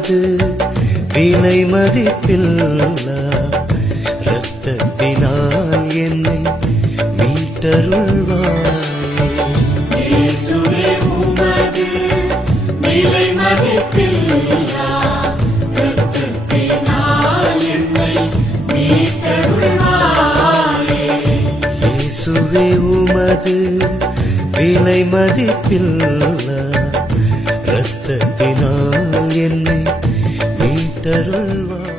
உமது விலை மதிப்பில்லா இரத்தத்தினால் என்னை மீட்டருள்வாய். இயேசுவே உமது விலை மதிப்பில்லா இரத்தத்தினால் என்னை மீட்டருள்வாயே. இயேசுவே உமது விலை மதிப்பில்லா இரத்தத்தினால் என்னை மீட்டருள்வாய்.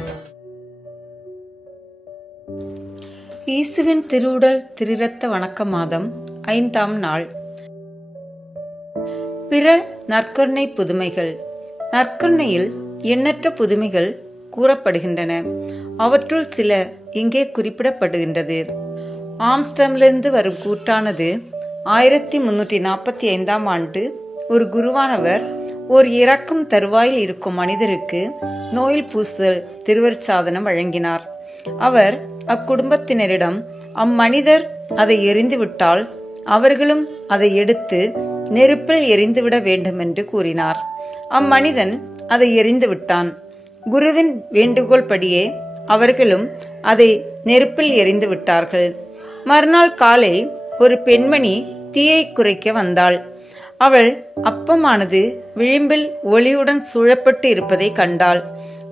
இயேசுவின் திருவுடல் திருரத்த வணக்க மாதம் 5ஆம் நாள். பிற நற்கருணை புதுமைகள். நற்கருணையில் எண்ணற்ற புதுமைகள் கூறப்படுகின்றன. அவற்றுள் சில இங்கே குறிப்பிடப்படுகின்றது. ஆம்ஸ்டர்டாமிலிருந்து வரும் கூட்டானது 1345ஆம் ஆண்டு ஒரு குருவானவர் ஒரு இறக்கும் தருவாயில் இருக்கும் மனிதருக்கு நோயில் பூசுதல் திருவருட்சாதனம் வழங்கினார். அவர் அக்குடும்பத்தினரிடம் அம்மனிதர் அதை எரிந்துவிட்டால் அவர்களும் அதை எடுத்து நெருப்பில் எரிந்துவிட வேண்டும் என்று கூறினார். அம்மனிதன் அதை எரிந்துவிட்டான். குருவின் வேண்டுகோள் படியே அவர்களும் அதை நெருப்பில் எரிந்து விட்டார்கள். மறுநாள் காலை ஒரு பெண்மணி தீயை குறைக்க வந்தாள். அவள் அப்பமானது விளிம்பில் ஒளியுடன் சூழப்பட்டு இருப்பதை கண்டாள்.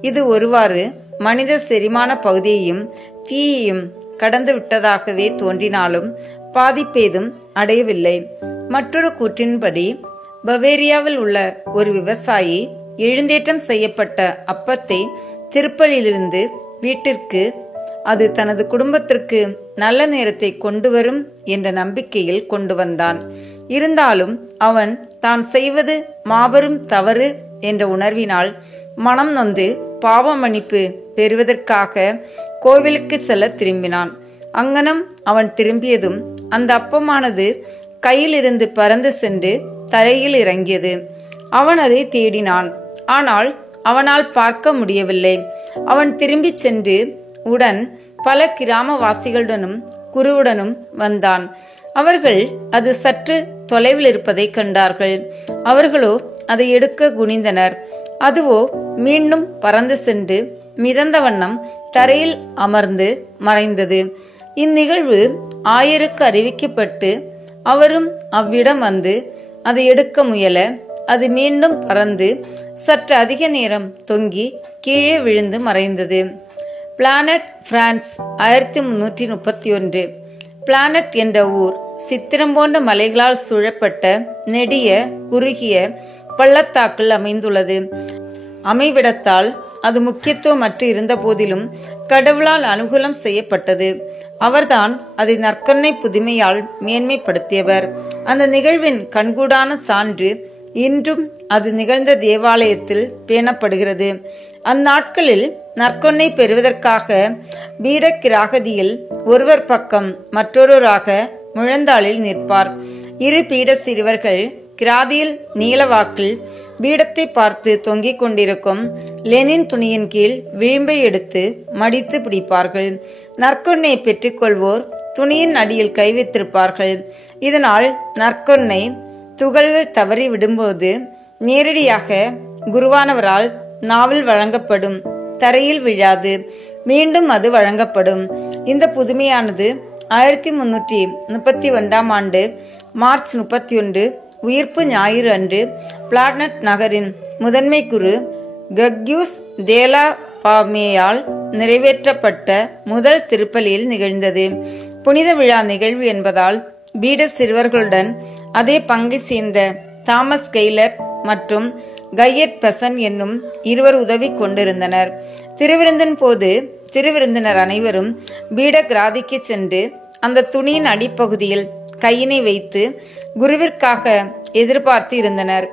இது ஒருவாறு மனித செரிமான பகுதியையும் தீயையும் கடந்து விட்டதாகவே தோன்றினாலும் பாதிப்பேதும் அடையவில்லை. மற்றொரு கூற்றின்படி பவேரியாவில் உள்ள ஒரு விவசாயி எழுந்தேற்றம் செய்யப்பட்ட அப்பத்தை திருப்பலியிலிருந்து வீட்டிற்கு அது தனது குடும்பத்திற்கு நல்ல நேரத்தை கொண்டு வரும் என்ற நம்பிக்கையில் கொண்டு வந்தான். இருந்தாலும் அவன் தான் செய்வது மாபெரும் தவறு என்ற உணர்வினால் மனம் நொந்து பாவ மன்னிப்பு பெறுவதற்காக கோவிலுக்கு செல்ல திரும்பினான். அங்கனம் அவன் திரும்பியதும் அந்த அப்பமானது கையிலிருந்து பறந்து சென்று தரையில் இறங்கியது. அவன் அதை தேடினான். ஆனால் அவனால் பார்க்க முடியவில்லை. அவன் திரும்பி சென்று உடன் பல கிராமவாசிகளுடனும் குருவுடனும் வந்தான். அவர்கள் அது சற்று தொலைவில் இருப்பதை கண்டார்கள். அவர்களோ அதை எடுக்க குனிந்தனர். அதுவோ மீண்டும் பறந்து சென்று மிதந்த வண்ணம் தரையில் அமர்ந்து மறைந்தது. இந்நிகழ்வு ஆயருக்கு அறிவிக்கப்பட்டு அவரும் அவ்விடம் வந்து அதை எடுக்க முயல அது மீண்டும் பறந்து சற்று அதிக நேரம் தொங்கி கீழே விழுந்து மறைந்தது. Planet, France, 1331. பிளானட் என்ற ஊர் சித்திரம் போன்ற மலைகளால் சூழப்பட்ட நெடிய குறுகிய பள்ளத்தாக்கில் அமைந்துள்ளது. அமைவிடத்தால் அது முக்கியத்துவமற்று இருந்த போதிலும் கடவுளால் அனுகூலம் செய்யப்பட்டது. அவர்தான் அதை நற்கருணை புதுமையால் மேன்மைப்படுத்தியவர். அந்த நிகழ்வின் கண்கூடான சான்று இன்றும் அது நிகழ்ந்த தேவாலயத்தில் பேணப்படுகிறது. அந்நாட்களில் நற்கருணை பெறுவதற்காக பீடக்கிராகதியில் ஒருவர் பக்கம் மற்றொருவராக முழந்தாளில் நிற்பார். இரு பீட சிறுவர்கள் கிராதியில் நீளவாக்கில் பீடத்தை பார்த்து தொங்கிக் கொண்டிருக்கும் லெனின் துணியின் கீழ் விளிம்பை எடுத்து மடித்து பிடிப்பார்கள். நற்கருணை பெற்றுக்கொள்வோர் துணியின் அடியில் கை வைத்திருப்பார்கள். இதனால் நற்கருணை துகள்கள் தவறி விடும்போது நேரடியாக குருவானவரால் நாவில் வழங்கப்படும், தரையில் விழாது. மீண்டும் அது வழங்கப்படும். இந்த புதுமையானது 1331ஆம் ஆண்டு மார்ச் 31 உயிர்ப்பு ஞாயிறு அன்று பிளானட் நகரின் முதன்மை குரு கக்யூஸ் தேலா பாமேயால் நிறைவேற்றப்பட்ட முதல் திருப்பலியில் நிகழ்ந்தது. புனித விழா நிகழ்வு என்பதால் பீட சிறுவர்களுடன் அதே பங்கை சேர்ந்த தாமஸ் கெய்லட் மற்றும் கையட் பெசன் என்னும் இருவர் உதவி கொண்டிருந்தனர். திருவிருந்தின் போது திருவிருந்தினர் அனைவரும் பீட கிராதிக்கு சென்று அந்த துணியின் அடிப்பகுதியில் கையினை வைத்து குருவிற்காக எதிர்பார்த்து இருந்தனர்.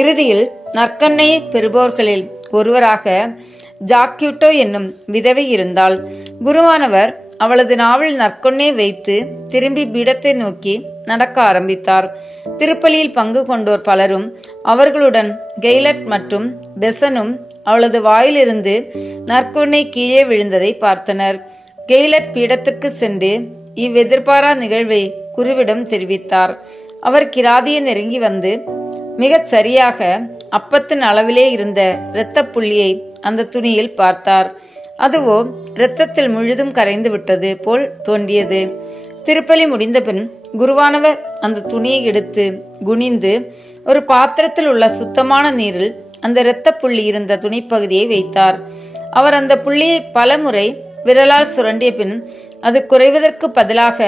இறுதியில் நற்கருணையை பெறுபவர்களில் ஒருவராக ஜாக்யூட்டோ என்னும் விதவை இருந்தாள். குருவானவர் அவளது நாவில் நற்கருணை வைத்து திரும்பி பீடத்தை நோக்கி நடக்க ஆரம்பித்தார். திருப்பலியில் பங்கு கொண்டோர் பலரும் அவர்களுடன் கெய்லட் மற்றும் பெசனும் அவளது வாயிலிருந்து நற்கருணை கீழே விழுந்ததை பார்த்தனர். கெய்லட் பீடத்துக்கு சென்று இவ்வெதிர்பாரா நிகழ்வை குருவிடம் தெரிவித்தார். அவர் கிராதியை நெருங்கி வந்து மிகச் சரியாக அப்பத்தின் அளவிலே இருந்த இரத்தப் புள்ளியை அந்த துணியில் பார்த்தார். அதுவோ இரத்தத்தில் முழுதும் கரைந்து விட்டது போல் தோன்றியது. திருப்பலி முடிந்தபின் குருவானவர் அந்த துணியை எடுத்து குனிந்து ஒரு பாத்திரத்தில் உள்ள சுத்தமான நீரில் அந்த இரத்த புள்ளி இருந்த துணிப்பகுதியை வைத்தார். அவர் அந்த புள்ளியை பலமுறை விரலால் சுரண்டிய பின் அது குறைவதற்கு பதிலாக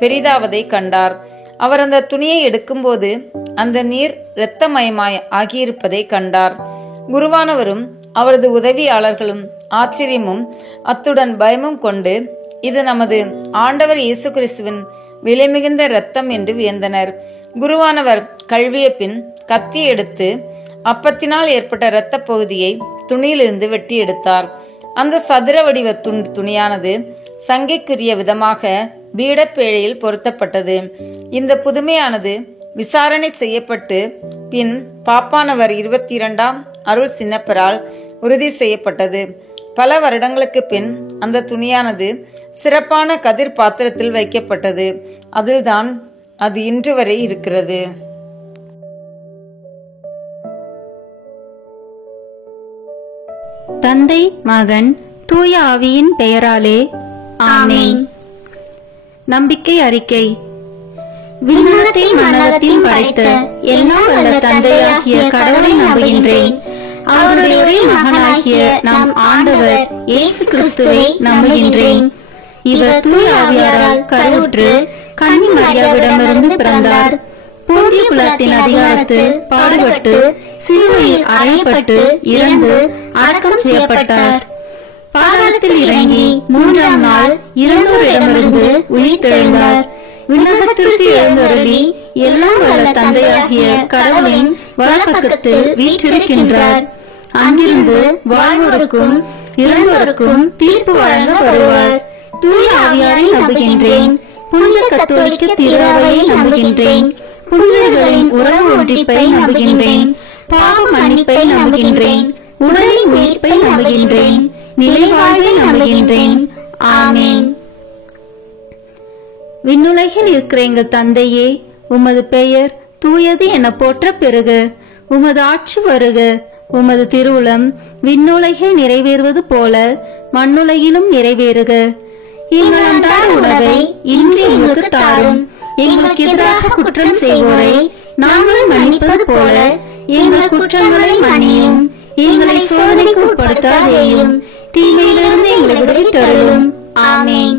பெரிதாவதை கண்டார். அவர் அந்த துணியை எடுக்கும்போது அந்த நீர் இரத்தமயமாய் ஆகியிருப்பதை கண்டார். குருவானவரும் அவரது உதவியாளர்களும் ஆச்சரியமும் அத்துடன் பயமும் கொண்டு இது நமது ஆண்டவர் இயேசு கிறிஸ்துவின் விலை மிகுந்த இரத்தம் என்று வியந்தனர். குருவானவர் கழுவிய பின் கத்தி எடுத்து அப்பத்தினால் ஏற்பட்ட இரத்த பகுதியை துணியிலிருந்து வெட்டி எடுத்தார். அந்த சதுர வடிவ துணியானது சங்கைக்குரிய விதமாக பீடப்பேழையில் பொருத்தப்பட்டது. இந்த புதுமையானது விசாரணை செய்யப்பட்டு பின் பாப்பானவர் 22ஆம் அருள் சின்னப்பரால் உறுதி செய்யப்பட்டது. பல வருடங்களுக்கு பின் அந்த துணியானது சிறப்பான கதிர் பாத்திரத்தில் வைக்கப்பட்டது. அதில்தான் அது இன்று வரை இருக்கிறது. தந்தை, மகன், தூய ஆவியின் பெயராலே ஆமென். நம்பிக்கை அறிக்கை. விண்ணகத்தையும் மண்ணகத்தையும் படைத்த எல்லாம் வல்ல தந்தையாகிய கடவுளை நம்புகின்றேன். அவருடைய ஒரே மகனாகிய நம் ஆண்டவர் இயேசு கிறிஸ்துவை நம்புகின்றேன். இவர் தூய ஆவியாரால் கருவுற்று கன்னி மரியாவிடமிருந்து பிறந்தார். போந்திய குலத்தின் அதிகாரத்தில் பாடுபட்டு சிலுவையில் அறையப்பட்டு இறந்து அடக்கம் செய்யப்பட்டார். பாதாளத்தில் இறங்கி 3ஆம் நாள் இறந்தோரிடமிருந்து உயிர்த்தெழுந்தார். விண்ணகத்திற்கு எழுந்தருளி எல்லாம் வல்ல தந்தையாகிய கடவுளின் வலப்பக்கத்தில் வீற்றிருக்கின்றார். அங்கிருந்து வாழ்வோருக்கும் இறந்தோருக்கும் தீர்ப்பு வழங்க வருவார். தூய ஆவியாரை நம்புகின்றேன். புனித கத்தோலிக்க திருஅவையை நம்புகின்றேன். புனிதர்களின் உறவு ஒன்றிப்பை நம்புகின்றேன். பாவ மன்னிப்பை நம்புகின்றேன். உடலின் மீட்பை நம்புகின்றேன். நிலைவாழ்வை நம்புகின்றேன். ஆமென். விண்ணுலகில் இருக்கிற எங்கள் தந்தையே, உமது பெயர் தூயது என போற்ற பெறுக. உமது ஆட்சி வருக. உமது திருவுளம் விண்ணுலகில் நிறைவேறுவது போல மண்ணுலகிலும் நிறைவேறுக. எங்கள் அன்றாட உணவை இன்று எங்களுக்கு தாரும். எங்களுக்கு எதிராக குற்றம் செய்வோரை நாங்கள் மன்னிப்பது போல எங்கள் குற்றங்களை மன்னியும். எங்களை சோதனைக்கு உட்படுத்தாதேயும், தீமையிலிருந்து எங்களை விடுவித்தருளும். ஆமென்.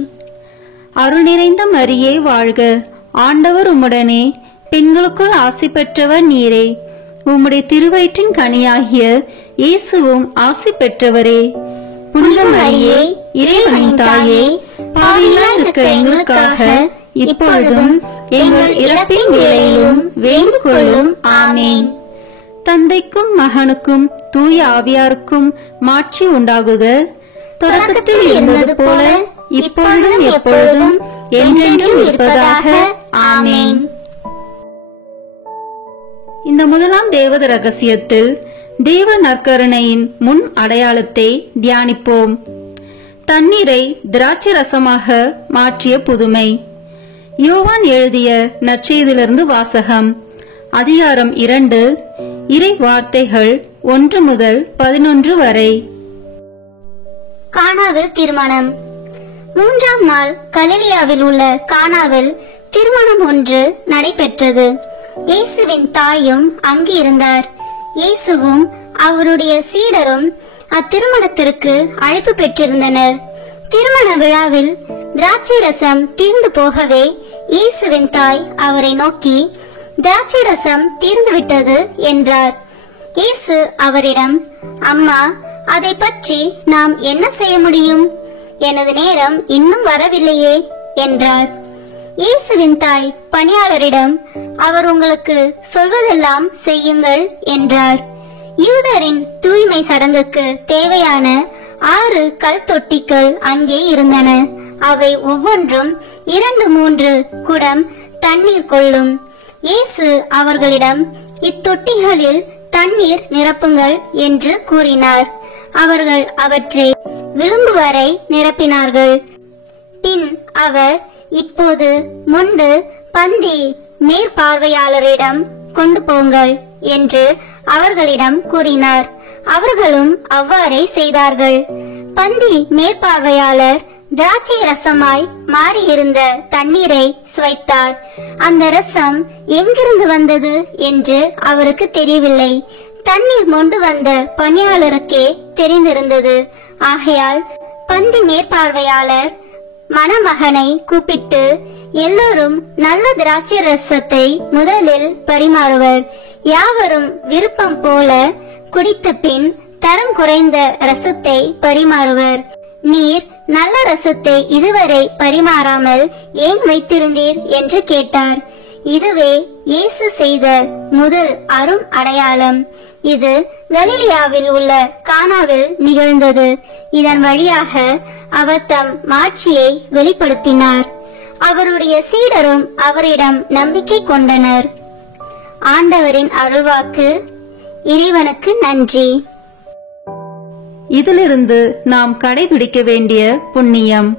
அருள் நிறைந்த மரியே வாழ்க. ஆண்டவர் உம்முடனே, பெண்களுக்குள் ஆசி பெற்றவர் நீரே. உம்முடைய திருவயிற்றின் கனியாகிய இயேசுவும் ஆசி பெற்றவரே. புனித மரியே, இறைவனின் தாயே, பாவிகளாய் இருக்கிற எங்களுக்காக இப்பொழுதும் எங்கள் இறப்பின் வேளையிலும் வேண்டிக் கொள்ளும். ஆமென். தந்தைக்கும் மகனுக்கும் தூய ஆவியாருக்கும் மாட்சி உண்டாகுக. தொடக்கத்தில் இருந்தது போல இப்பொழுதும் எப்பொழுதும் என்றென்றும் இருப்பதாக. ஆமென். இந்த முதலாம் தேவத ரகசியத்தில் தேவ நற்கருணையின் முன் அடையாளத்தை தியானிப்போம். தண்ணீரை திராட்சை ரசமாக மாற்றிய புதுமை. யோவான் எழுதிய நற்செய்தியிலிருந்து வாசகம். அதிகாரம் 2, இறை வார்த்தைகள் 1 முதல் 11 வரை. கானாவில் திருமணம். 3ஆம் நாள் கலிலியாவில் உள்ள கானாவில் திருமணம் ஒன்று நடைபெற்றது. இயேசுவின் தாயும் அங்கு இருந்தார். இயேசுவும் அவருடைய சீடரும் அத்திருமணத்திற்கு அழைப்பு பெற்றிருந்தனர். திருமண விழாவில் திராட்சை ரசம் தீர்ந்து போகவே இயேசுவின் தாய் அவரை நோக்கி, திராட்சை ரசம் தீர்ந்துவிட்டது என்றார். இயேசு அவரிடம், அம்மா, அதை பற்றி நாம் என்ன செய்ய முடியும்? எனது நேரம் இன்னும் வரவில்லையே என்றார். இயேசுவின் தாய் பணியாளரிடம், அவர் உங்களுக்கு சொல்வதெல்லாம் செய்யுங்கள் என்றார். யூதரின் தூய்மை சடங்குக்கு தேவையான 6 கல் தொட்டிகள் அங்கே இருந்தன. அவை ஒவ்வொன்றும் 2-3 குடம் தண்ணீர் கொள்ளும். இயேசு அவர்களிடம், இத்தொட்டிகளில் தண்ணீர் நிரப்புங்கள் என்று கூறினார். அவர்கள் அவற்றை விளிம்பு வரை நிரப்பினார்கள். பின் அவர், இப்போது மொண்டு பந்தி மேற்பார்வையாளரிடம் கொண்டு போங்கள் என்று அவர்களிடம் கூறினார். அவர்களும் அவ்வாறே செய்தார்கள். பந்தி மேற்பார்வையாளர் திராட்சை ரசமாய் மாறியிருந்த தண்ணீரை சுவைத்தார். அந்த ரசம் எங்கிருந்து வந்தது என்று அவருக்கு தெரியவில்லை. தண்ணீர் மொண்டு வந்த பணியாளருக்கே தெரிந்திருந்தது. ஆகையால் பந்தி மேற்பார்வையாளர் மணமகனை கூப்பிட்டு, எல்லோரும் நல்ல திராட்சை ரசத்தை முதலில் பரிமாறுவர். யாவரும் விருப்பம் போல குடித்த பின் தரம் குறைந்த ரசத்தை பரிமாறுவர். நீர் நல்ல ரசத்தை இதுவரை பரிமாறாமல் ஏன் வைத்திருந்தீர் என்று கேட்டார். இதுவே இயேசு செய்த முதல் அரும் அடையாளம். இது கலிலியாவில் உள்ள கானாவில் நிகழ்ந்தது. இதன் வழியாக அவர் தம் மாட்சியை வெளிப்படுத்தினார். அவருடைய சீடரும் அவரிடம் நம்பிக்கை கொண்டனர். ஆண்டவரின் அருள்வாக்கு. இறைவனுக்கு நன்றி. இதிலிருந்து நாம் கடைபிடிக்க வேண்டிய புண்ணியம்,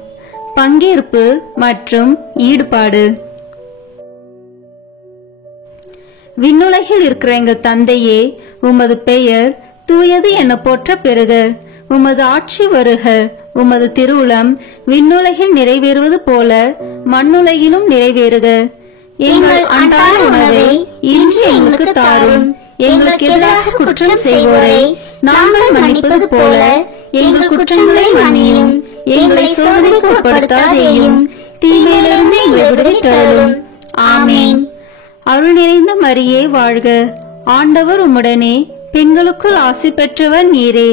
பங்கேற்பு மற்றும் ஈடுபாடு. விண்ணுலகில் இருக்கிற எங்கள் தந்தையே, உமது பெயர் தூயது என போற்ற பெறுக. உமது ஆட்சி வருக. உமது திருவுளம் விண்ணுலகில் நிறைவேறுவது போல மண்ணுலகிலும் நிறைவேறுக. எங்கள் அன்றாட உணவை இன்று எங்களுக்கு தாரும். எங்களுக்கு எதிராக குற்றம் செய்வோரை நாங்கள் மன்னிப்பது போல எங்கள் குற்றங்களை மன்னியும். எங்களை சோதனைக்கு உட்படுத்தாதேயும், தீமையிலிருந்து எங்களை விடுவித்தருளும். ஆமேன். அருள் நிறைந்த மரியே வாழ்க. ஆண்டவர் உம்முடனே, பெண்களுக்குள் ஆசி பெற்றவர் நீரே.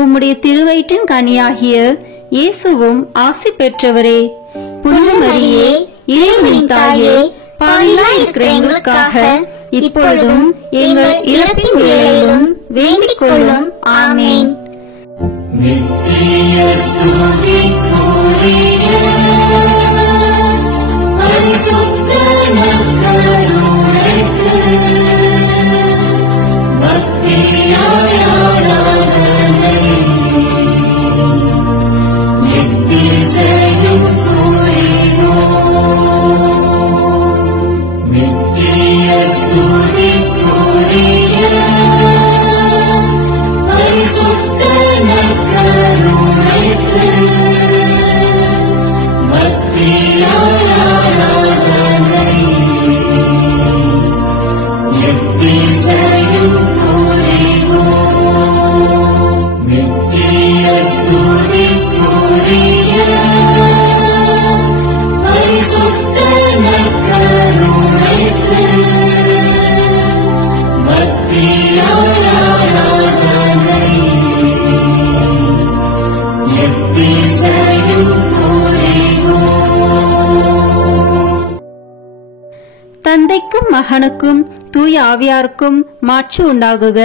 உம்முடைய திருவயிற்றின் கனியாகிய இயேசுவும் ஆசி பெற்றவரே. புனித மரியே, இறைவனின் தாயே, பாவிகளாய் இருக்கிற எங்களுக்காக இப்பொழுதும் எங்கள் இறப்பின் வேளையிலும் வேண்டிக் கொள்ளும். ஆமேன். நித்திய ஸ்துதிக்குரிய பரிசுத்த நற்கருணைக்கு பக்தியாய் ஆராதனை எத்திசையும் புரிவோம். நித்திய ஸ்துதிக்குரிய பரிசுத்த நற்கருணைக்கு பக்தியாய் ஆராதனை எத்திசையும் புரிவோம். நித்திய ஸ்துதிக்குரிய பரிசுத்த நற்கருணைக்கு பக்தியாய் ஆராதனை எத்திசையும் புரிவோம். தந்தைக்கும் மகனுக்கும் தூய ஆவியாருக்கும் மாட்சி உண்டாகுக.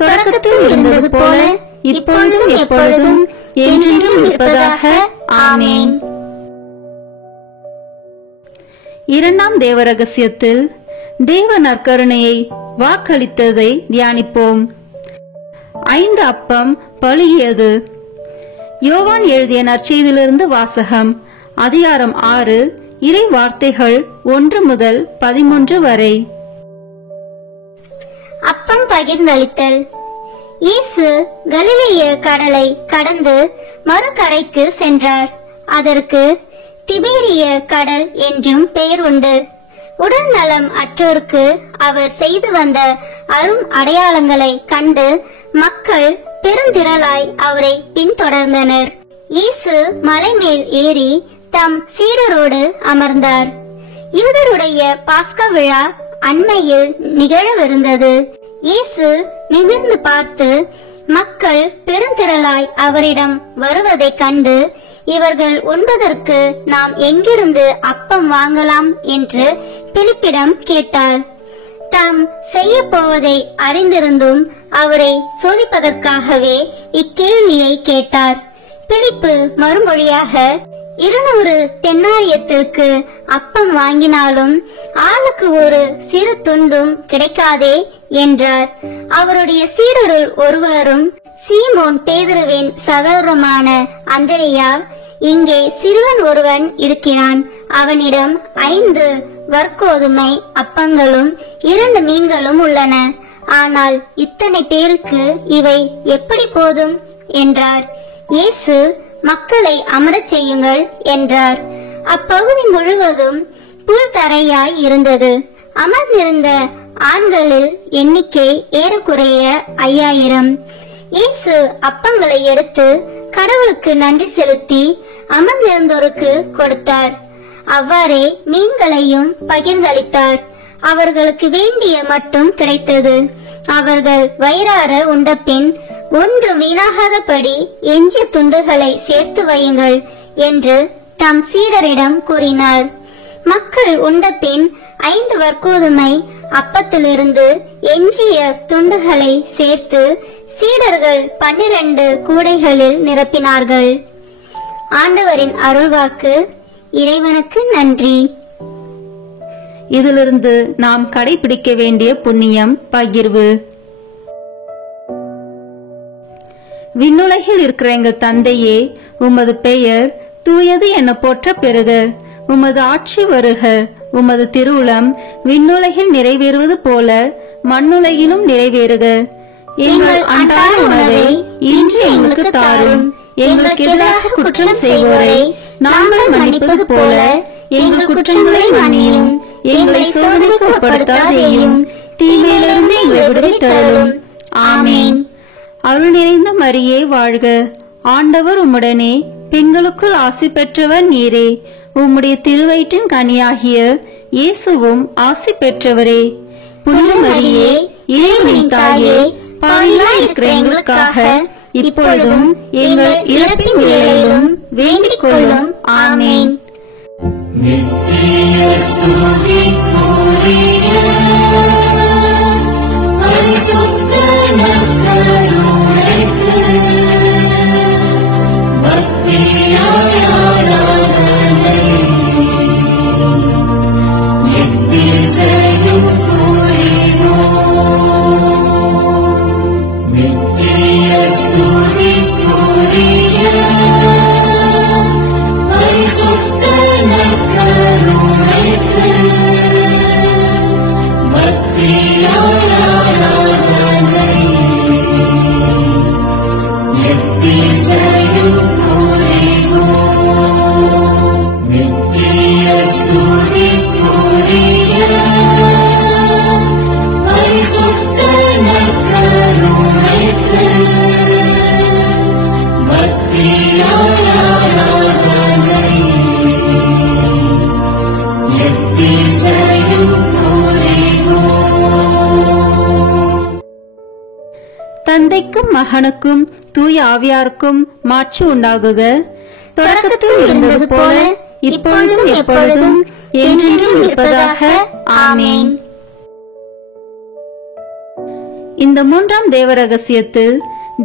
தொடக்கத்தில் இருந்தது போல இப்பொழுதும் எப்பொழுதும் என்றென்றும் இருப்பதாக. ஆமேன். இரண்டாம் தேவ ரகசியத்தில் தேவ நற்கருணையை வாக்களித்ததை தியானிப்போம். 5 அப்பம் பழுகியது. யோவான் எழுதிய நற்செய்தியிலிருந்து வாசகம். அதிகாரம் 6, இறை வார்த்தைகள் 1 முதல் 13 வரை. அப்பம் பகிர்ந்தளித்தல். இயேசு கலிலேய கடலை கடந்து மறுகரைக்கு சென்றார். அதற்கு திபேரிய கடல் என்றும் பெயர் உண்டு. உடல் நலம் அற்றோருக்கு அவர் செய்து வந்த அரும் அடையாளங்களை கண்டு மக்கள் பெருந்திரளாய் அவரை பின்தொடர்ந்தனர். இயேசு மலை மேல் ஏறி தம் சீடரோடு அமர்ந்தார். யூதருடைய பாஸ்கா விழா அண்மையில் நிகழவிருந்தது. இயேசு நிமிர்ந்து பார்த்து மக்கள் பெருந்திரளாய் அவரிடம் வருவதைக் கண்டு, இவர்கள் உண்பதற்கு நாம் எங்கிருந்து அப்பம் வாங்கலாம் என்று பிலிப்பிடம் கேட்டார். தாம் செய்ய போவதை அறிந்திருந்தும் அவரை சோதிப்பதற்காகவே இக்கேள்வியை கேட்டார். பிலிப்பு மறுமொழியாக, 200 தென்னாரியத்திற்கு அப்பம் வாங்கினாலும் ஆளுக்கு ஒரு சிறு துண்டும் கிடைக்காதே என்றார். அவருடைய சீடருள் ஒருவரும் சீமோன் பேதுருவின் சகோதரமான அந்திரேயா, இங்கே சிறுவன் ஒருவன் இருக்கிறான். அவனிடம் 5 வற்கோதுமை அப்பங்களும் 2 மீன்களும் உள்ளன. ஆனால் இத்தனை பேருக்கு இவை எப்படி போதும் என்றார். இயேசு மக்களை அமரச் செய்யுங்கள் என்றார். அப்பகுதி முழுவதும் புல் தரையாய் இருந்தது. அமர்ந்திருந்த ஆண்களில் எண்ணிக்கை ஏறக்குறைய 5000. இயேசு அப்பங்களை எடுத்து கடவுளுக்கு நன்றி செலுத்தி அமர்ந்திருந்தோருக்கு கொடுத்தார். அவ்வாறே மீன்களையும் பகிர்ந்தளித்தார். அவர்களுக்கு வேண்டிய மட்டும் கிடைத்தது. அவர்கள் வயிறார உண்டபின் ஒன்றும் வீணாகாதபடி எஞ்சிய துண்டுகளை சேர்த்து வையுங்கள் என்று தம் சீடரிடம் கூறினார். மக்கள் உண்டபின் 5 வற்கோதுமை அப்பத்திலிருந்து எஞ்சிய துண்டுகளை சேர்த்து சீடர்கள் 12 கூடைகளில் நிரப்பினார்கள். ஆண்டவரின் அருள்வாக்கு. இறைவனுக்கு நன்றி. இதிலிருந்து நாம் கடைபிடிக்க வேண்டிய புண்ணியம் பகிர்வு. விண்ணுலகில் இருக்கிற எங்கள் தந்தையே, உமது பெயர் தூயது என போற்ற பெறுக. உமது ஆட்சி வருக. உமது திருவுளம் விண்ணுலகில் நிறைவேறுவது போல மண்ணுலகிலும் நிறைவேறுக. எங்கள் அன்றாட உணவை இன்று எங்களுக்கு தாரும். எங்களுக்கு எதிராக குற்றம் செய்வோரை நாங்கள் மன்னிப்பது போல எங்கள் குற்றங்களை மன்னியும். எங்களை சோதனைக்கு உட்படுத்தாதேயும், தீமையிலிருந்து எங்களை விடுவித்தருளும். ஆமேன். அருள் நிறைந்த மரியே வாழ்க. ஆண்டவர் உம்முடனே, பெண்களுக்குள் ஆசி பெற்றவர் நீரே. உம்முடைய திருவயிற்றின் கனியாகிய இயேசுவும் ஆசி பெற்றவரே. புனித மரியே, இறைவனின் தாயே, பாவிகளாய் இருக்கிற எங்களுக்காக இப்பொழுதும் எங்கள் இறப்பின் வேளையிலும் வேண்டிக் கொள்ளும். ஆமேன். நித்திய ஸ்துதிக்குரிய பரிசுத்த நற்கருணைக்கு பக்தியாய் ஆராதனை எத்திசையும் புரிவோம். நித்திய ஸ்துதிக்குரிய பரிசுத்த நற்கருணைக்கு பக்தியாய் ஆராதனை எத்திசையும் புரிவோம். நித்திய ஸ்துதிக்குரிய பரிசுத்த நற்கருணைக்கு பக்தியாய் ஆராதனை எத்திசையும் புரிவோம். தந்தைக்கும் மகனுக்கும் தூய ஆவியாருக்கும் மாட்சி உண்டாகுக. தொடக்கத்தில் இருந்தது போல இப்பொழுதும் எப்பொழுதும் என்றென்றும் இருப்பதாக. ஆமேன். இந்த 3ஆம் தேவ ரகசியத்தில்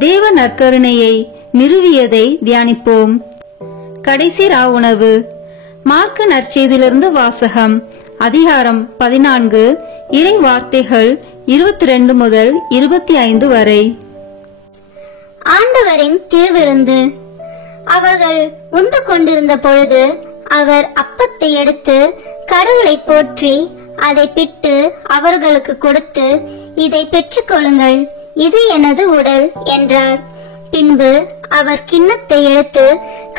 தேவ நற்கருணையை நிறுவியதை தியானிப்போம். கடைசி ராவுணவு. மார்க்கு நற்செய்தியிலிருந்து வாசகம். அதிகாரம் 14, இறை வார்த்தைகள் 22 முதல் 25 வரை. ஆண்டவரின் திருவிருந்து. அவர்கள் உண்டு கொண்டிருந்த பொழுது அவர் அப்பத்தை எடுத்து கடவுளை போற்றி அதை பிட்டு அவர்களுக்கு கொடுத்து, இதை பெற்றுக்கொள்ளுங்கள், இது எனது உடல் என்றார். பின்பு அவர் கிண்ணத்தை எடுத்து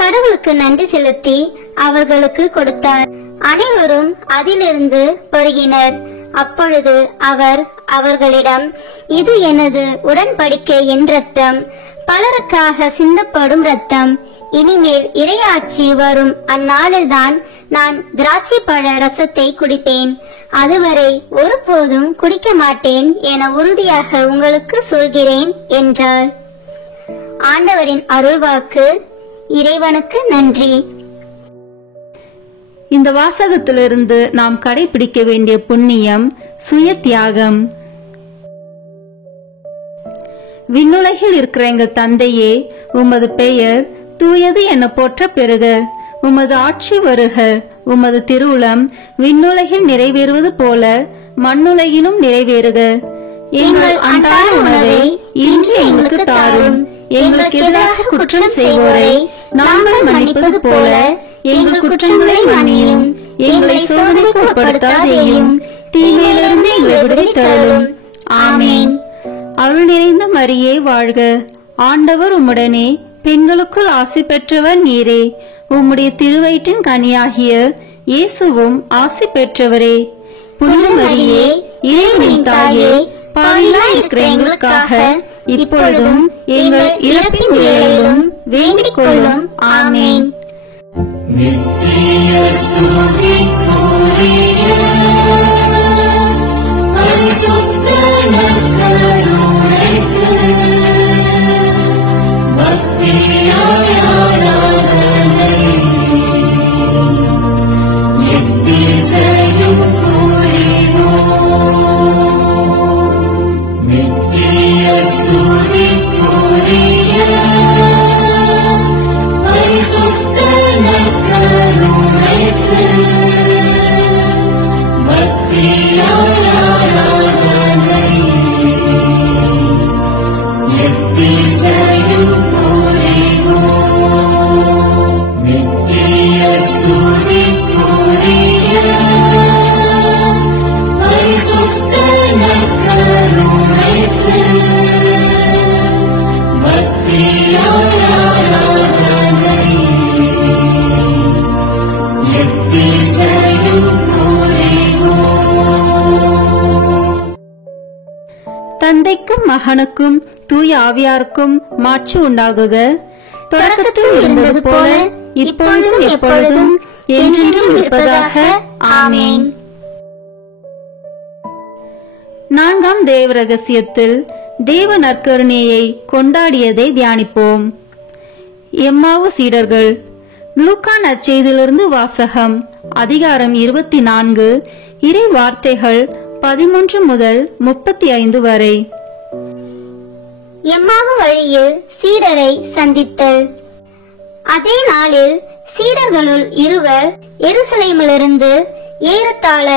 கடவுளுக்கு நன்றி செலுத்தி அவர்களுக்கு கொடுத்தார். அனைவரும் அதிலிருந்து பருகினர். அப்பொழுது அவர் அவர்களிடம், இது எனது உடன்படிக்கையின் இரத்தம், பலருக்காக சிந்தப்படும் இரத்தம். இனிமேல் இறையாட்சி வரும் அந்நாளில்தான் நான் திராட்சை பழ ரசத்தை குடிப்பேன். அதுவரை ஒருபோதும் குடிக்க மாட்டேன் என உறுதியாக உங்களுக்கு சொல்கிறேன் என்றார். ஆண்டவரின் அருள்வாக்கு. இறைவனுக்கு நன்றி. இந்த வாசகத்திலிருந்து நாம் கடைபிடிக்க வேண்டிய புண்ணியம் சுய தியாகம். விண்ணுலகில் இருக்கிற எங்கள் தந்தையே, உமது பெயர் தூயது என போற்ற பெறுக. உமது ஆட்சி வருக. உமது திருவுளம் விண்ணுலகில் நிறைவேறுவது போல மண்ணுலகிலும் நிறைவேறுக. எங்கள் அன்றாட உணவை இன்று எங்களுக்கு தாரும். எங்களுக்கு எதிராக குற்றம் செய்வோரை நாங்கள் மன்னிப்பது போல எங்கள் குற்றங்களை மன்னியும். எங்களை சோதனைக்கு உட்படுத்தாதேயும், தீமையிலிருந்து எங்களை விடுவித்தருளும். ஆமென். அருள் நிறைந்த மரியே வாழ்க, ஆண்டவர் உம்முடனே, பெண்களுக்குள் ஆசி பெற்றவர் நீரே. உம்முடைய திருவயிற்றின் கனியாகிய இயேசுவும் ஆசி பெற்றவரே. புனித மரியே, இறைவனின் தாயே, பாவிகளாய் இருக்கிற எங்களுக்காக இப்பொழுதும் எங்கள் இறப்பின் வேளையிலும் வேண்டிக் கொள்ளும். ஆமென். நித்திய ஸ்துதிக்குரிய பரிசுத்த நற்கருணைக்கு பக்தியாய் ஆராதனை எத்திசையும் புரிவோம். நித்திய ஸ்துதிக்குரிய பரிசுத்த நற்கருணைக்கு பக்தியாய் ஆராதனை எத்திசையும் புரிவோம். நித்திய ஸ்துதிக்குரிய பரிசுத்த நற்கருணைக்கு பக்தியாய் ஆராதனை எத்திசையும் புரிவோம். தந்தைக்கும் மகனுக்கும் தூய ஆவியாருக்கும் மாட்சி உண்டாகுக. தொடக்கத்தில் இருந்தது போல இப்பொழுதும் எப்பொழுதும் என்றென்றும் இருப்பதாக. ஆமென். நான்காம் தேவ ரகசியத்தில் தேவ நற்கருணையை கொண்டாடியதை தியானிப்போம். எம்மாவு சீடர்கள். லூக்கா நற்செய்தியிலிருந்து வாசகம். அதிகாரம் 24, இறை வார்த்தைகள் 13 முதல் 35 வரை. எம்மாவு வழியில் சீடரை சந்தித்தல். அதே நாளில் சீடர்களுள் இருவர் எருசலேமிலிருந்து ஏறத்தாழ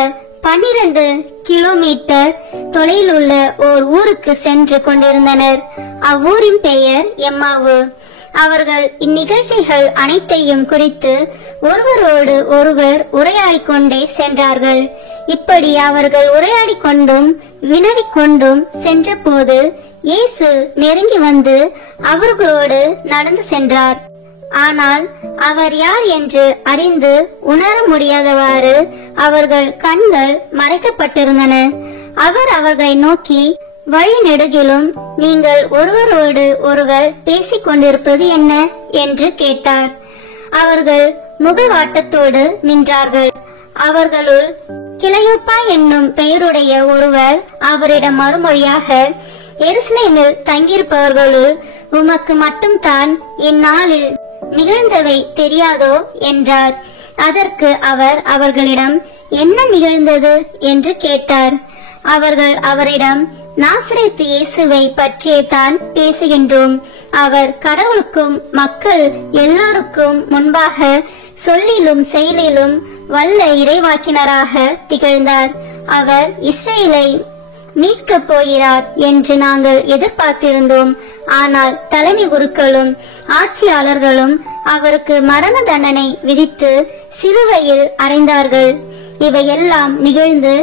12 கிலோமீட்டர் தொலையிலுள்ள ஓர் ஊருக்கு சென்று கொண்டிருந்தனர். அவ்வூரின் பெயர் எம்மாவு. அவர்கள் இந்நிகழ்ச்சிகள் அனைத்தையும் குறித்து ஒருவரோடு ஒருவர் உரையாடிக் கொண்டே சென்றார்கள். இப்படி அவர்கள் உரையாடிக் கொண்டும் வினவிக் கொண்டும் சென்ற போது இயேசு நெருங்கி வந்து அவர்களோடு நடந்து சென்றார். ஆனால் அவர் யார் என்று அறிந்து உணர முடியாதவாறு அவர்கள் கண்கள் மறைக்கப்பட்டிருந்தன. அவர் அவர்களை நோக்கி, வழி நெடுகிலும் நீங்கள் ஒருவரோடு ஒருவர் பேசிக் கொண்டிருப்பது என்ன என்று கேட்டார். அவர்கள் முகவாட்டத்தோடு நின்றார்கள். அவர்களுள் கிளையோப்பா என்னும் பெயருடைய ஒருவர் அவரிடம் மறுமொழியாக, எருசலேமில் தங்கியிருப்பவர்களுள் உமக்கு மட்டும்தான் இந்நாளில் நிகழ்ந்தவை தெரியாதோ என்றார். அதற்கு அவர் அவர்களிடம், என்ன நிகழ்ந்தது என்று கேட்டார். அவர்கள் அவரிடம், நாசரேத்து இயேசுவை பற்றியே தான் பேசுகின்றோம். அவர் கடவுளுக்கும் மக்கள் எல்லாருக்கும் முன்பாக சொல்லிலும் செயலிலும் வல்ல இறைவாக்கினராக திகழ்ந்தார். அவர் இஸ்ரேலை மீட்கப் போகிறார் என்று நாங்கள் எதிர்பார்த்திருந்தோம். ஆனால் தலைமை குருக்களும் ஆட்சியாளர்களும் அவருக்கு மரண தண்டனை விதித்து சிலுவையில் அறைந்தார்கள். இவையெல்லாம் நிகழ்ந்து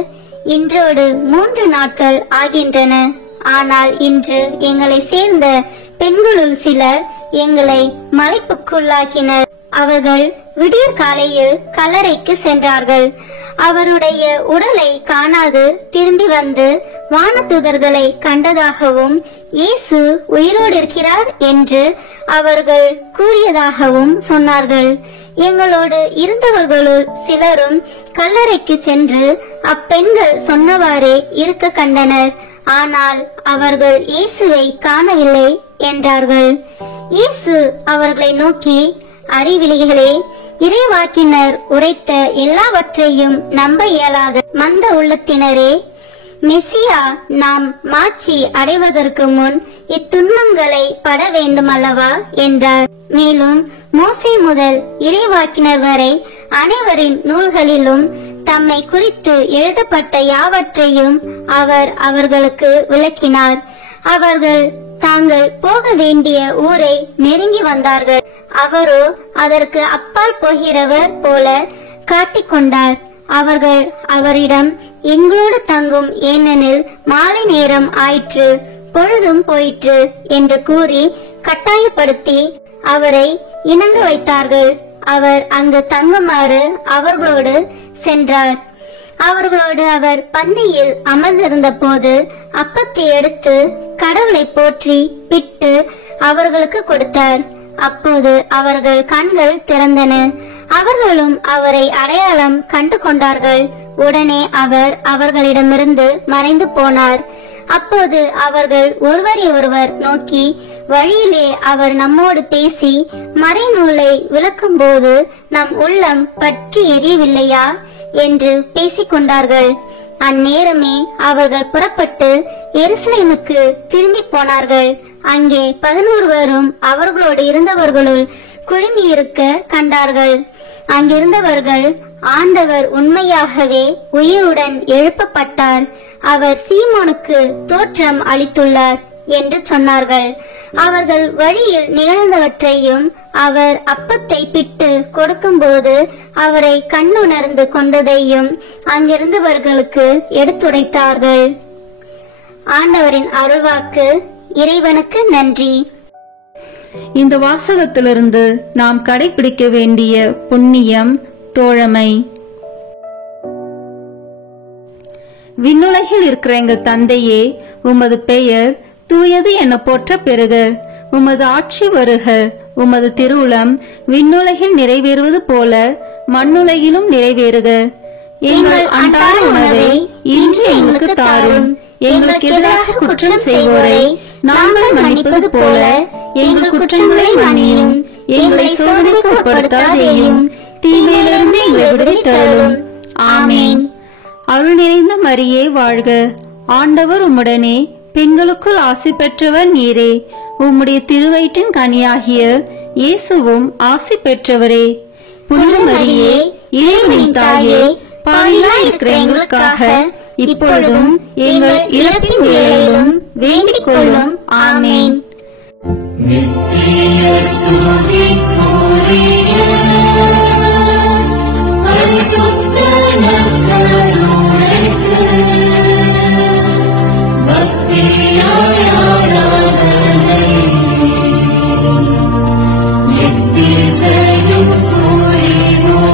இன்றோடு 3 நாட்கள் ஆகின்றன. ஆனால் இன்று எங்களை சேர்ந்த பெண்களுள் சிலர் எங்களை மலைப்புக்குள்ளாக்கினர். அவர்கள் விடியற் காலையில் கல்லறைக்கு சென்றார்கள். அவருடைய உடலை காணாது திரும்பி வந்து வானதூதர்களை கண்டதாகவும் இயேசு உயிரோடு இருக்கிறார் என்று அவர்கள் கூறியதாகவும் சொன்னார்கள். எங்களோடு இருந்தவர்களுள் சிலரும் கல்லறைக்கு சென்று அப்பெண்கள் சொன்னவாறே இருக்க கண்டனர். ஆனால் அவர்கள் இயேசுவை காணவில்லை என்றார்கள். இயேசு அவர்களை நோக்கி, அறிவிலிகளே, இறைவாக்கினர் உரைத்த எல்லாவற்றையும் நம்ப இயலாத மந்த உள்ளத்தினரே, மெசியா நாம் மாட்சி அடைவதற்கு முன் இத்துன்பங்களை பட வேண்டும் அல்லவா என்றார். மேலும் மோசே முதல் இறைவாக்கினர் வரை அனைவரின் நூல்களிலும் தம்மை குறித்து எழுதப்பட்ட யாவற்றையும் அவர் அவர்களுக்கு விளக்கினார். அவர்கள் தாங்கள் போக வேண்டிய ஊரை நெருங்கி வந்தார்கள். அவரோ அதற்கு அப்பால் போகிறவர் போல காட்டிக்கொண்டார். அவர்கள் அவரிடம், எங்களோடு தங்கும், ஏனெனில் மாலை நேரம் ஆயிற்று, பொழுதும் போயிற்று என்று கூறி கட்டாயப்படுத்தி அவரை இணங்க வைத்தார்கள். அவர் அங்கு தங்குமாறு அவர்களோடு சென்றார். அவர்களோடு அவர் பந்தியில் அமர்ந்திருந்த போது அப்பத்தை எடுத்து கடவுளை போற்றி பிட்டு அவர்களுக்கு கொடுத்தார். அப்போது அவர்கள் கண்கள் திறந்தன. அவர்களும் அவரை அடையாளம் கண்டு கொண்டார்கள். உடனே அவர் அவர்களிடமிருந்து மறைந்து போனார். அப்போது அவர்கள் ஒருவரை ஒருவர் நோக்கி, வழியிலே அவர் நம்மோடு பேசி மறைநூலை விளக்கும் போது நம் உள்ளம் பற்றி எரியவில்லையா என்று பேசிக் கொண்டார்கள். அந்நேரமே அவர்கள் புறப்பட்டு எருசலேமுக்கு திரும்பி போனார்கள். அங்கே 11 அவர்களோடு இருந்தவர்களுள் குழுமி இருக்க கண்டார்கள். அங்கிருந்தவர்கள், ஆண்டவர் உண்மையாகவே உயிருடன் எழுப்பப்பட்டார், அவர் சீமோனுக்கு தோற்றம் அளித்துள்ளார் என்று சொன்னார்கள். அவர்கள் வழியில் நிகழ்ந்தவற்றையும் அவர் அப்பத்தை பிட்டு கொடுக்கும்போது அவரை கண்ணுணர்ந்து கொண்டதையும் அங்கிருந்தவர்களுக்கு எடுத்துரைத்தார்கள். ஆண்டவரின் அருள்வாக்கு. இறைவனுக்கு நன்றி. இந்த வாசகத்திலிருந்து நாம் கடைபிடிக்க வேண்டிய புண்ணியம் தோழமை. விண்ணுலகில் இருக்கிற எங்கள் தந்தையே, உமது பெயர் தூயது என போற்ற பெறுக. உமது ஆட்சி வருக. உமது திருவுளம் விண்ணுலகில் நிறைவேறுவது போல மண்ணுலகிலும் நிறைவேறுக. எங்கள் அன்றாட உணவை இன்று எங்களுக்கு தாரும். எங்களுக்கு எதிராக குற்றம் செய்வோரை நாங்கள் மன்னிப்பது போல எங்கள் குற்றங்களை மன்னியும். எங்களை சோதனைக்கு உட்படுத்தாதேயும், தீமையிலிருந்து எங்களை விடுவித்தருளும். ஆமேன். அருள் நிறைந்த மரியே வாழ்க. ஆண்டவர் உம்முடனே, பெண்களுக்குள் ஆசி பெற்றவர் நீரே. உம்முடைய திருவயிற்றின் கனியாகிய இயேசுவும் ஆசி பெற்றவரே. புனித மரியே, இறைவனின் தாயே, பாவிகளாய் இருக்கிற எங்களுக்காக இப்பொழுதும் எங்கள் இறப்பின் வேளையிலும் வேண்டிக் கொள்ளும். ஆமேன். நித்திய ஸ்துதிக்குரிய பரிசுத்த நற்கருணைக்கு பக்தியாய் ஆராதனை எத்திசையும் புரிவோம்.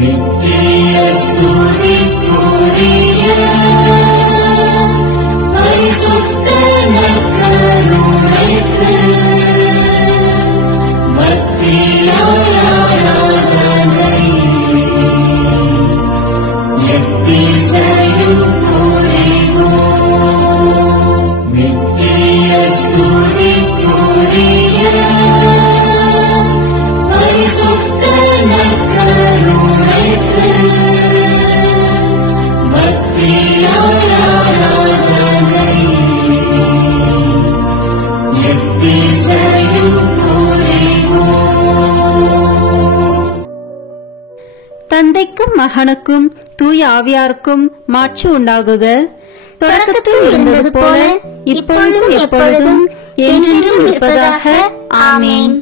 நித்திய ஸ்துதிக்குரிய பரிசுத்த நற்கருணைக்கு பக்தியாய் ஆராதனை எத்திசையும் புரிவோம். நித்திய ஸ்துதிக்குரிய பரிசுத்த நற்கருணைக்கு பக்தியாய் ஆராதனை எத்திசையும் புரிவோம். தந்தைக்கும் மகனுக்கும் தூய ஆவியாருக்கும் மாட்சி உண்டாகுக. தொடக்கத்தில் இருந்தது போல இப்பொழுதும் எப்பொழுதும் என்றென்றும் இருப்பதாக. ஆமேன்.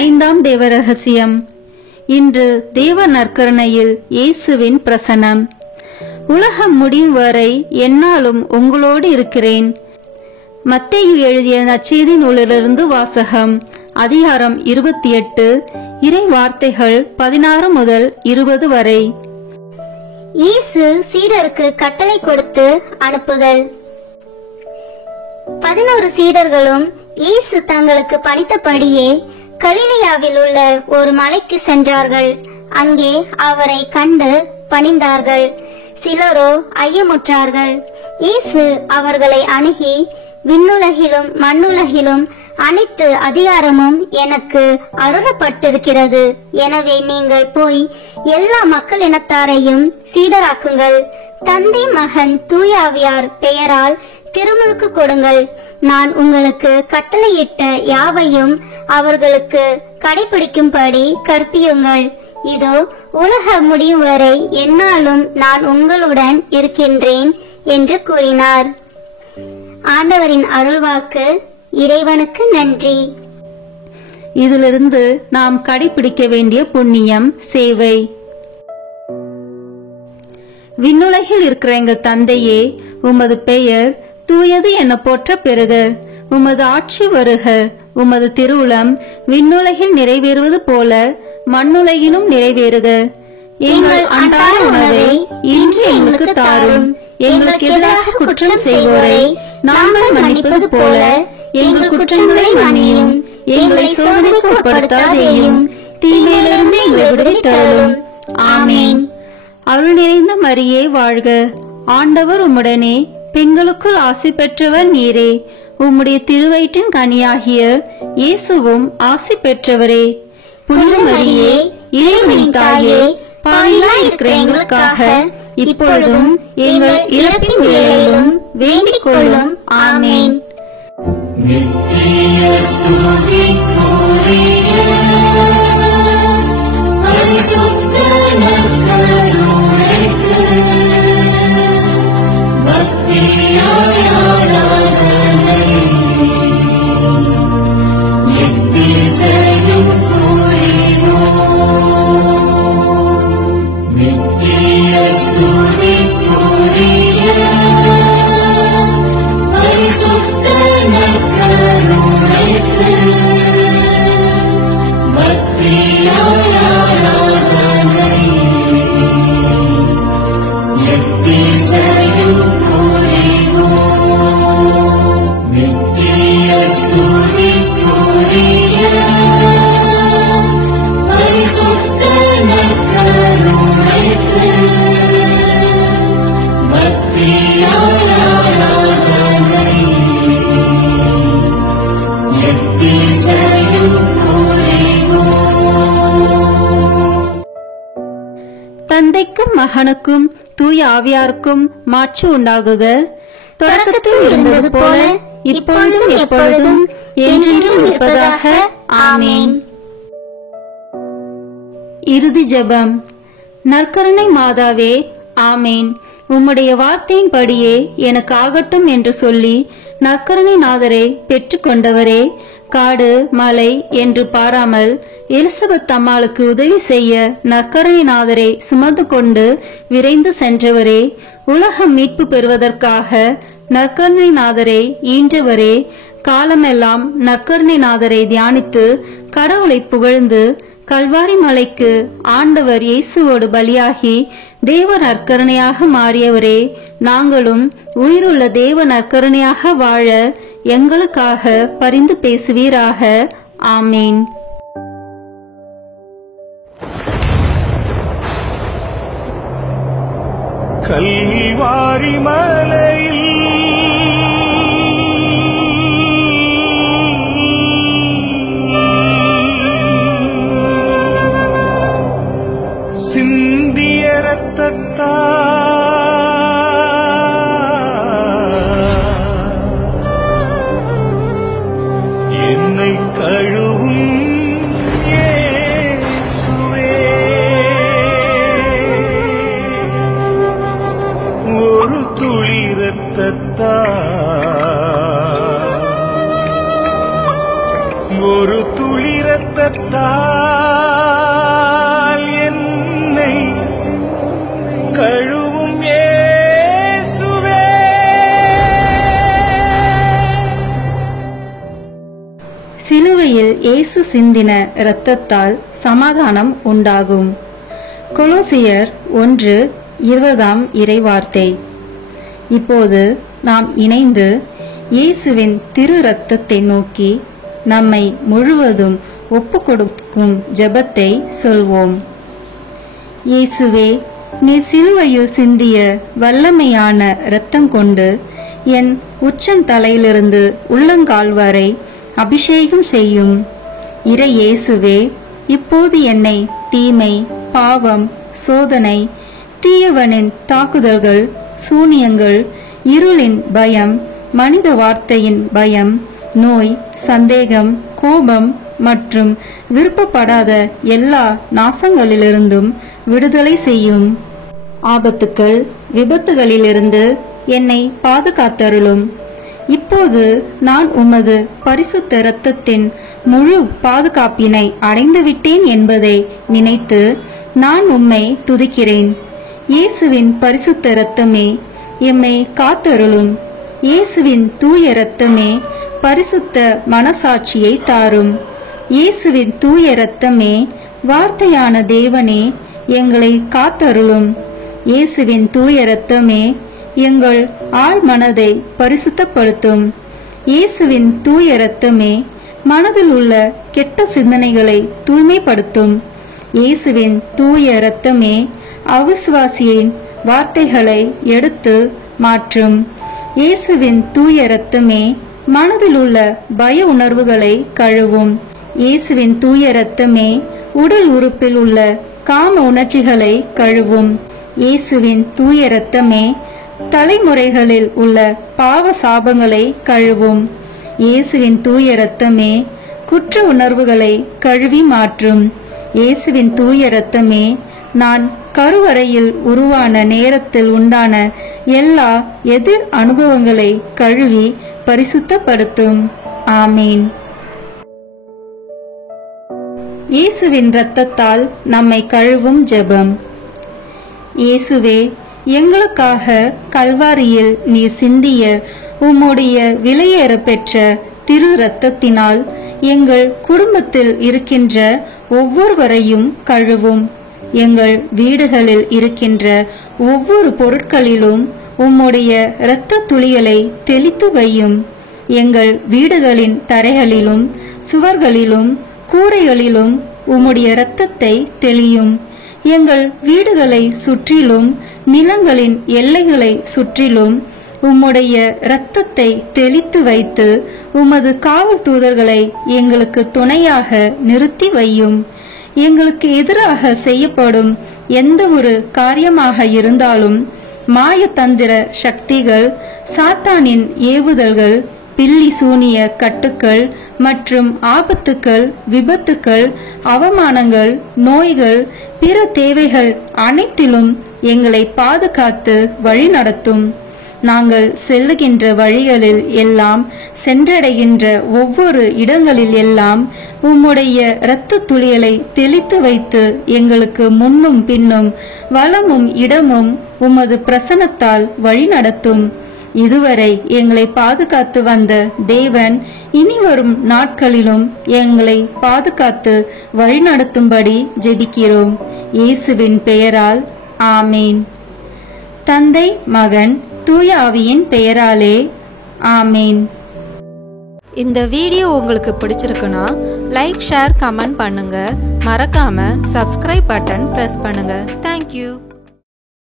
5ஆம் தேவ ரகசியம். இன்று தேவ நற்கருணையில் இயேசுவின் பிரசனம். உலகம் முடியும் வரை எந்நாளும் உங்களோடு இருக்கிறேன். மத்தேயு எழுதிய நற்செய்தி நூலிலிருந்து வாசகம். அதிகாரம் 28, இறை வார்த்தைகள் 16 முதல் 20 வரை. இயேசு சீடருக்கு கட்டளை கொடுத்து அனுப்புதல். 11 சீடர்களும் இயேசு தங்களுக்கு பணித்தபடியே கலிலேயாவில் உள்ள ஒரு மலைக்கு சென்றார்கள். அங்கே அவரை கண்டு பணிந்தார்கள். சிலரோ ஐயமுற்றார்கள். இயேசு அவர்களை அணுகி, விண்ணுலகிலும் மண்ணுலகிலும் அனைத்து அதிகாரமும் எனக்கு அருளப்பட்டிருக்கிறது. எனவே நீங்கள் போய் எல்லா மக்கள் இனத்தாரையும் சீடராக்குங்கள். தந்தை, மகன், தூய ஆவியார் பெயரால் திருமுழுக்கு கொடுங்கள். நான் உங்களுக்கு கட்டளையிட்ட யாவையும் அவர்களுக்கு கடைபிடிக்கும்படி கற்பியுங்கள். இதோ, உலக முடியும் வரை எந்நாளும் நான் உங்களுடன் இருக்கின்றேன் என்று கூறினார். ஆண்டவரின் அருள்வாக்கு. இறைவனுக்கு நன்றி. இதிலிருந்து நாம் கடைபிடிக்க வேண்டிய புண்ணியம் சேவை. விண்ணுலகில் இருக்கிற எங்கள் தந்தையே, உமது பெயர் தூயது என போற்ற பெறுக. உமது ஆட்சி வருக. உமது திருவுளம் விண்ணுலகில் நிறைவேறுவது போல மண்ணுலகிலும் நிறைவேறுக. எங்கள் அன்றாட உணவை இன்று எங்களுக்கு தாரும். எங்களுக்கு எதிராக குற்றம் செய்வோரை நாங்கள் மன்னிப்பது போல எங்கள் குற்றங்களை மன்னியும். எங்களை சோதனைக்கு உட்படுத்தாதேயும், தீமையிலிருந்து எங்களை விடுவித்தருளும். ஆமேன். அருள் நிறைந்த மரியே வாழ்க. ஆண்டவர் உம்முடனே, பெண்களுக்குள் ஆசி பெற்றவர் நீரே. உம்முடைய திருவயிற்றின் கனியாகிய இயேசுவும் ஆசி பெற்றவரே. புனித மரியே, இறைவனின் தாயே, பாவிகளாய் இருக்கிற எங்களுக்காக இப்பொழுதும் எங்கள் இறப்பின் வேளையிலும் வேண்டிக் கொள்ளும். ஆமேன். நித்திய ஸ்துதிக்குரிய பரிசுத்த நற்கருணைக்கு பக்தியாய் ஆராதனை எத்திசையும் புரிவோம். நித்திய ஸ்துதிக்குரிய பரிசுத்த நற்கருணைக்கு பக்தியாய் ஆராதனை எத்திசையும் புரிவோம். நித்திய ஸ்துதிக்குரிய பரிசுத்த நற்கருணைக்கு பக்தியாய் ஆராதனை எத்திசையும் புரிவோம். தந்தைக்கும் மகனுக்கும் தூய ஆவியாருக்கும் மாட்சி உண்டாகுக. தொடக்கத்தில் இருந்தது போல இப்பொழுதும் எப்பொழுதும் என்றென்றும் இருப்பதாக. ஆமேன். இறுதி ஜெபம். நற்கருணை மாதாவே, ஆமேன். உம்முடைய வார்த்தையின்படியே எனக்கு ஆகட்டும் என்று சொல்லி நற்கருணை நாதரை பெற்றுக்கொண்டவரே, காடு மலை என்று பாராமல் எலிசபெத் அம்மாளுக்கு உதவி செய்ய நற்கருணை நாதரை சுமந்து கொண்டு விரைந்து சென்றவரே, உலகம் மீட்பு பெறுவதற்காக நற்கருணை நாதரை ஈன்றவரே, காலமெல்லாம் நற்கருணை நாதரை தியானித்து கடவுளை புகழ்ந்து கல்வாரி மலைக்கு ஆண்டவர் இயேசுவோடு பலியாகி தேவ நற்கருணையாக மாறியவரே, நாங்களும் உயிருள்ள தேவ நற்கருணையாக வாழ எங்களுக்காக பரிந்து பேசுவீராக. ஆமேன். கல்வாரி மலையில் சிந்திய இரத்தத்தால் என்னை கழுவும் இயேசுவே. ஒரு துளி இரத்தத்தால் என்னை கழுவும் இயேசுவே. சிலுவையில் இயேசு சிந்தின இரத்தத்தால் சமாதானம் உண்டாகும். கொலோசியர் 1:20 இறைவார்த்தை. இப்போது நாம் இணைந்து இயேசுவின் திரு இரத்தத்தை நோக்கி நம்மை முழுவதும் ஒப்புக் கொடுக்கும் ஜெபத்தை சொல்வோம். இயேசுவே, நீ சிலுவையில் சிந்திய வல்லமையான இரத்தம் கொண்டு என் உச்சந்தலையிலிருந்து உள்ளங்கால் வரை அபிஷேகம் செய்யும். இறை இயேசுவே, இப்போது என்னை தீமை, பாவம், சோதனை, தீயவனின் தாக்குதல்கள், சூனியங்கள், இருளின் பயம், மனித வார்த்தையின் பயம், நோய், சந்தேகம், கோபம் மற்றும் விருப்பப்படாத எல்லா நாசங்களிலிருந்தும் விடுதலை செய்யும். ஆபத்துக்கள், விபத்துகளிலிருந்து என்னை பாதுகாத்தருளும். இப்போது நான் உமது பரிசுத்த இரத்தத்தின் முழு பாதுகாப்பினை அடைந்துவிட்டேன் என்பதை நினைத்து நான் உம்மை துதிக்கிறேன். இயேசுவின் பரிசுத்த இரத்தமே எம்மை காத்தருளும். இயேசுவின் தூய இரத்தமே பரிசுத்த மனசாட்சியை தாரும். இயேசுவின் தூய இரத்தமே வார்த்தையான தேவனே எங்களை காத்தருளும். இயேசுவின் தூய இரத்தமே எங்கள் ஆழ் மனதை பரிசுத்தப்படுத்தும். இயேசுவின் தூய இரத்தமே மனதில் உள்ள கெட்ட சிந்தனைகளை தூய்மைப்படுத்தும். இயேசுவின் தூய இரத்தமே அவிசுவாசியின் வார்த்தைகளை எடுத்து மாற்றும். இயேசுவின் தூய இரத்தமே மனதில் உள்ள பய உணர்வுகளை கழுவும். இயேசுவின் தூய இரத்தமே உடல் உறுப்பில் உள்ள காம உணர்ச்சிகளை கழுவும். இயேசுவின் தூய இரத்தமே தலைமுறைகளில் உள்ள பாவ சாபங்களை கழுவும். இயேசுவின் தூய இரத்தமே குற்ற உணர்வுகளை கழுவி மாற்றும். இயேசுவின் தூய இரத்தமே நான் கருவறையில் உருவான நேரத்தில் உண்டான எல்லா எதிர் அனுபவங்களை கழுவி பரிசுத்தப்படுத்தும். ஆமீன். இயேசுவின் இரத்தத்தால் நம்மை கழுவும் ஜெபம். இயேசுவே, எங்களுக்காக கல்வாரியில் நீர் சிந்திய உம்முடைய விலையேற பெற்ற திரு இரத்தத்தினால் எங்கள் குடும்பத்தில் இருக்கின்ற ஒவ்வொருவரையும் கழுவும். எங்கள் வீடுகளில் இருக்கின்ற ஒவ்வொரு பொருட்களிலும் உம்முடைய இரத்த துளிகளை தெளித்து வையும். எங்கள் வீடுகளின் தரைகளிலும் சுவர்களிலும் கூரைகளிலும் உம்முடைய இரத்தத்தை தெளியும். எங்கள் வீடுகளை சுற்றிலும் நிலங்களின் எல்லைகளை சுற்றிலும் உம்முடைய இரத்தத்தை தெளித்து வைத்து உமது காவல் தூதர்களை எங்களுக்கு துணையாக நிறுத்தி வையும். எங்களுக்கு எதிராக செய்யப்படும் எந்த ஒரு காரியமாக இருந்தாலும் மாயதந்திர சக்திகள், சாத்தானின் ஏவுதல்கள், பில்லி சூனிய கட்டுக்கள் மற்றும் ஆபத்துக்கள், விபத்துக்கள், அவமானங்கள், நோய்கள், பிற தேவைகள் அனைத்திலும் எங்களை பாதுகாத்து வழிநடத்தும். நாங்கள் செல்லுகின்ற வழிகளில் எல்லாம், சென்றடைகின்ற ஒவ்வொரு இடங்களில் எல்லாம் உம்முடைய இரத்த துளிகளை தெளித்து வைத்து எங்களுக்கு முன்னும் பின்னும் வலமும் இடமும் உமது பிரசன்னத்தால் வழிநடத்தும். இதுவரை எங்களை பாதுகாத்து வந்த தேவன் இனிவரும் நாட்களிலும் எங்களை பாதுகாத்து வழிநடத்தும்படி ஜெபிக்கிறோம். இயேசுவின் பெயரால் ஆமீன். தந்தை, மகன், தூய ஆவியின் பெயராலே ஆமீன். இந்த வீடியோ உங்களுக்கு பிடிச்சிருக்குன்னா லைக், ஷேர், கமெண்ட் பண்ணுங்க. மறக்காம சப்ஸ்கிரைப் பட்டன் பிரஸ் பண்ணுங்க. தேங்க்யூ.